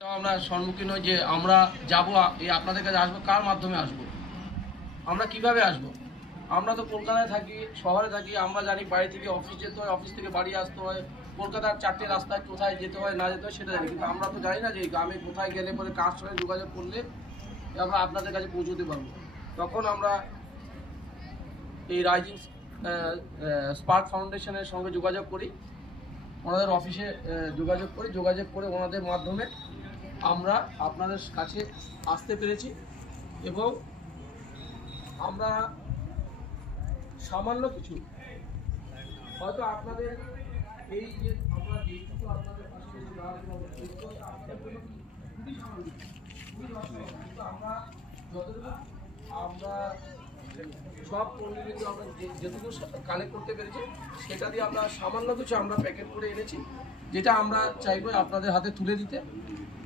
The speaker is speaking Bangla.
আমরা সম্মুখীন হই যে আমরা যাব, এই আপনাদের কাছে আসবো, কার মাধ্যমে আসবো, আমরা কিভাবে আসবো? আমরা তো কলকাতায় থাকি, শহরে থাকি, আমরা জানি বাড়ি থেকে অফিস যেতে হয়, অফিস থেকে বাড়ি আসতে হয়, কলকাতার 4টে রাস্তায় কোথায় যেতে হয় না যেতে হয় সেটা জানি, কিন্তু আমরা তো জানি না যে গ্রামে কোথায় গেলে পরে কার সঙ্গে যোগাযোগ করলে আমরা আপনাদের কাছে পৌঁছতে পারবো। তখন আমরা এই রাইজিং স্পার্ক ফাউন্ডেশনের সঙ্গে যোগাযোগ করি, ওনাদের অফিসে যোগাযোগ করে ওনাদের মাধ্যমে আমরা আপনাদের কাছে আসতে পেরেছি। এবং আমরা সামান্য কিছু হয়তো আপনাদের এই যে আমরা যেটুকু আপনাদের পাশে কিন্তু আমরা যতটুকু আমরা সব কর্মীবৃন্দ আমরা যেটুকু কালেক্ট করতে পেরেছি সেটা দিয়ে আমরা সামান্য কিছু আমরা প্যাকেট করে এনেছি, যেটা আমরা চাইবো আপনাদের হাতে তুলে দিতে।